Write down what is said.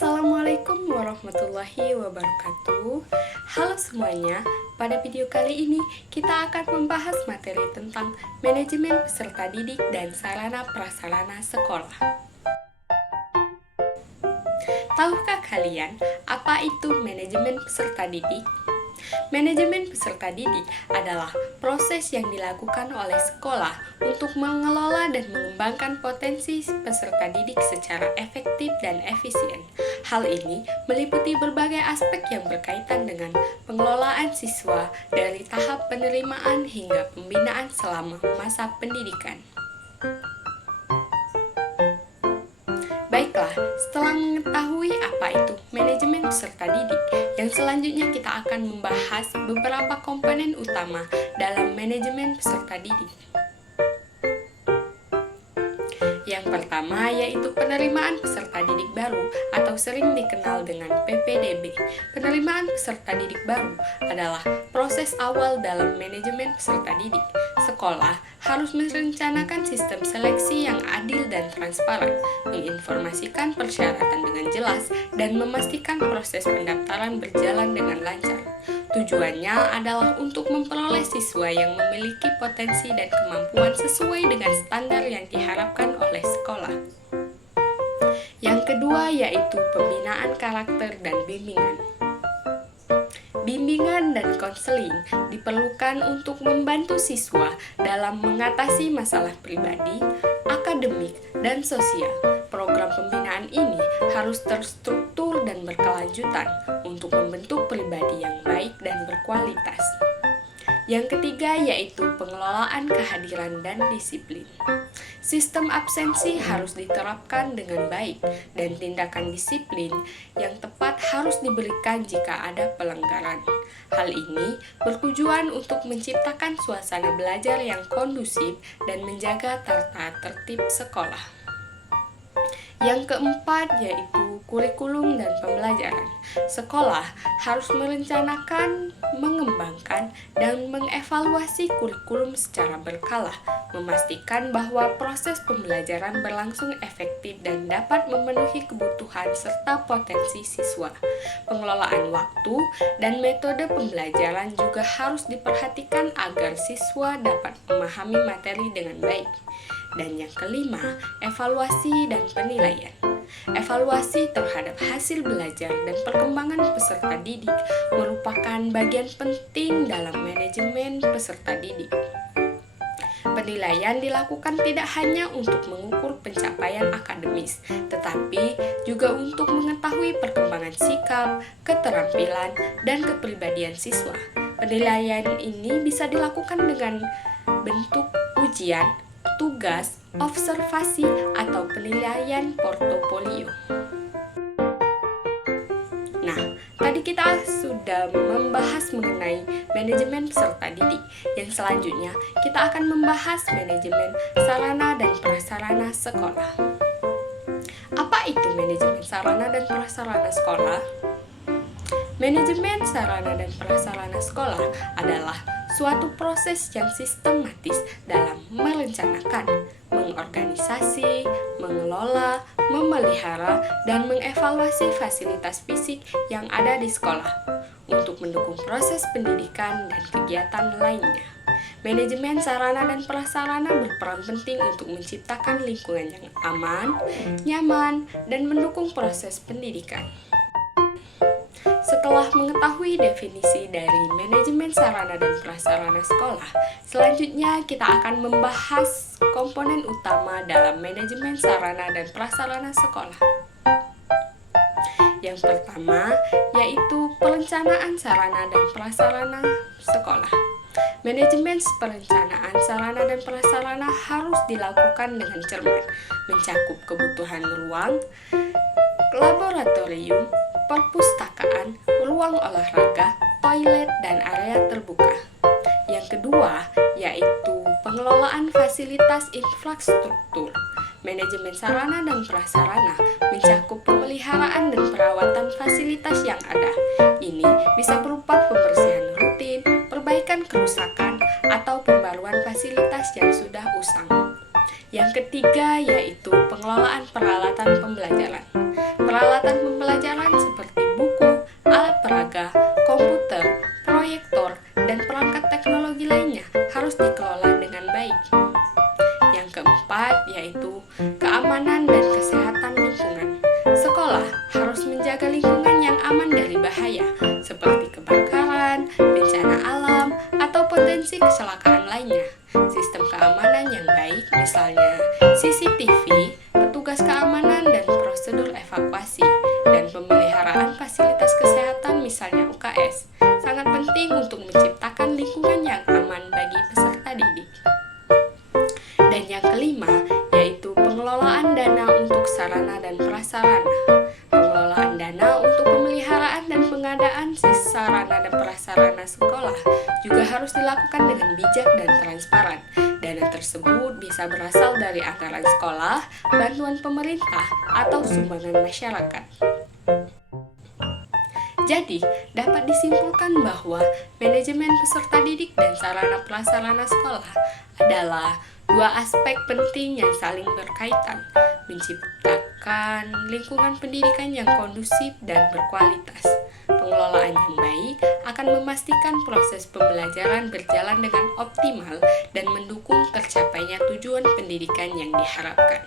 Assalamualaikum warahmatullahi wabarakatuh. Halo semuanya, pada video kali ini kita akan membahas materi tentang manajemen peserta didik dan sarana prasarana sekolah. Tahukah kalian apa itu manajemen peserta didik? Manajemen peserta didik adalah proses yang dilakukan oleh sekolah untuk mengelola dan mengembangkan potensi peserta didik secara efektif dan efisien. Hal ini meliputi berbagai aspek yang berkaitan dengan pengelolaan siswa dari tahap penerimaan hingga pembinaan selama masa pendidikan. Baiklah, setelah mengetahui apa itu manajemen peserta didik, yang selanjutnya kita akan membahas beberapa komponen utama dalam manajemen peserta didik. Yang pertama yaitu penerimaan peserta didik baru atau sering dikenal dengan PPDB. Penerimaan peserta didik baru adalah proses awal dalam manajemen peserta didik. Sekolah harus merencanakan sistem seleksi yang adil dan transparan, menginformasikan persyaratan dengan jelas, dan memastikan proses pendaftaran berjalan dengan lancar. Tujuannya adalah untuk memperoleh siswa yang memiliki potensi dan kemampuan sesuai dengan standar yang diharapkan oleh sekolah. Yang kedua yaitu pembinaan karakter dan bimbingan. Bimbingan dan konseling diperlukan untuk membantu siswa dalam mengatasi masalah pribadi, akademik, dan sosial. Program pembinaan ini harus terstruktur dan berkelanjutan untuk membentuk pribadi yang baik dan berkualitas. Yang ketiga yaitu pengelolaan kehadiran dan disiplin. Sistem absensi harus diterapkan dengan baik dan tindakan disiplin yang tepat harus diberikan jika ada pelanggaran. Hal ini bertujuan untuk menciptakan suasana belajar yang kondusif dan menjaga tata tertib sekolah. Yang keempat yaitu kurikulum dan pembelajaran. Sekolah harus merencanakan, mengembangkan, dan mengevaluasi kurikulum secara berkala, memastikan bahwa proses pembelajaran berlangsung efektif dan dapat memenuhi kebutuhan serta potensi siswa. Pengelolaan waktu dan metode pembelajaran juga harus diperhatikan agar siswa dapat memahami materi dengan baik. Dan yang kelima, evaluasi dan penilaian. Evaluasi terhadap hasil belajar dan perkembangan peserta didik merupakan bagian penting dalam manajemen peserta didik. Penilaian dilakukan tidak hanya untuk mengukur pencapaian akademis, tetapi juga untuk mengetahui perkembangan sikap, keterampilan, dan kepribadian siswa. Penilaian ini bisa dilakukan dengan bentuk ujian, tugas, observasi, atau penilaian portofolio. Nah, tadi kita sudah membahas mengenai manajemen peserta didik. Yang selanjutnya, kita akan membahas manajemen sarana dan prasarana sekolah. Apa itu manajemen sarana dan prasarana sekolah? Manajemen sarana dan prasarana sekolah adalah suatu proses yang sistematis dalam merencanakan, mengorganisasi, mengelola, memelihara, dan mengevaluasi fasilitas fisik yang ada di sekolah untuk mendukung proses pendidikan dan kegiatan lainnya. Manajemen sarana dan prasarana berperan penting untuk menciptakan lingkungan yang aman, nyaman, dan mendukung proses pendidikan. Setelah mengetahui definisi dari manajemen sarana dan prasarana sekolah, selanjutnya kita akan membahas komponen utama dalam manajemen sarana dan prasarana sekolah. Yang pertama yaitu perencanaan sarana dan prasarana sekolah. Manajemen perencanaan sarana dan prasarana harus dilakukan dengan cermat, mencakup kebutuhan ruang, laboratorium, perpustakaan, ruang olahraga, toilet, dan area terbuka. Yang kedua yaitu pengelolaan fasilitas infrastruktur. Manajemen sarana dan prasarana mencakup pemeliharaan dan perawatan fasilitas yang ada. Ini bisa berupa pembersihan rutin, perbaikan kerusakan, atau pembaruan fasilitas yang sudah usang. Yang ketiga yaitu pengelolaan peralatan pembelajaran. Peralatan pembelajaran seperti buku, alat peraga, komputer, proyektor, dan perangkat teknologi lainnya harus dikelola dengan baik. Yang keempat yaitu keamanan dan kesehatan lingkungan. Sekolah harus menjaga lingkungan yang aman dari bahaya seperti kebakaran, bencana alam, atau potensi kecelakaan lainnya. Sistem keamanan yang baik, misalnya CCTV, petugas keamanan dan prosedur evakuasi, dan pemeliharaan fasilitas kesehatan misalnya UKS, sangat penting untuk menciptakan lingkungan yang aman bagi peserta didik. Dan yang kelima, yaitu pengelolaan dana untuk sarana dan prasarana. Pengelolaan dana untuk pemeliharaan dan pengadaan sarana dan prasarana sekolah juga harus dilakukan dengan bijak dan transparan. Dana tersebut bisa berasal dari anggaran sekolah, bantuan pemerintah, atau sumbangan masyarakat. Jadi, dapat disimpulkan bahwa manajemen peserta didik dan sarana prasarana sekolah adalah dua aspek penting yang saling berkaitan, menciptakan lingkungan pendidikan yang kondusif dan berkualitas. Pengelolaan yang baik akan memastikan proses pembelajaran berjalan dengan optimal dan mendukung tercapainya tujuan pendidikan yang diharapkan.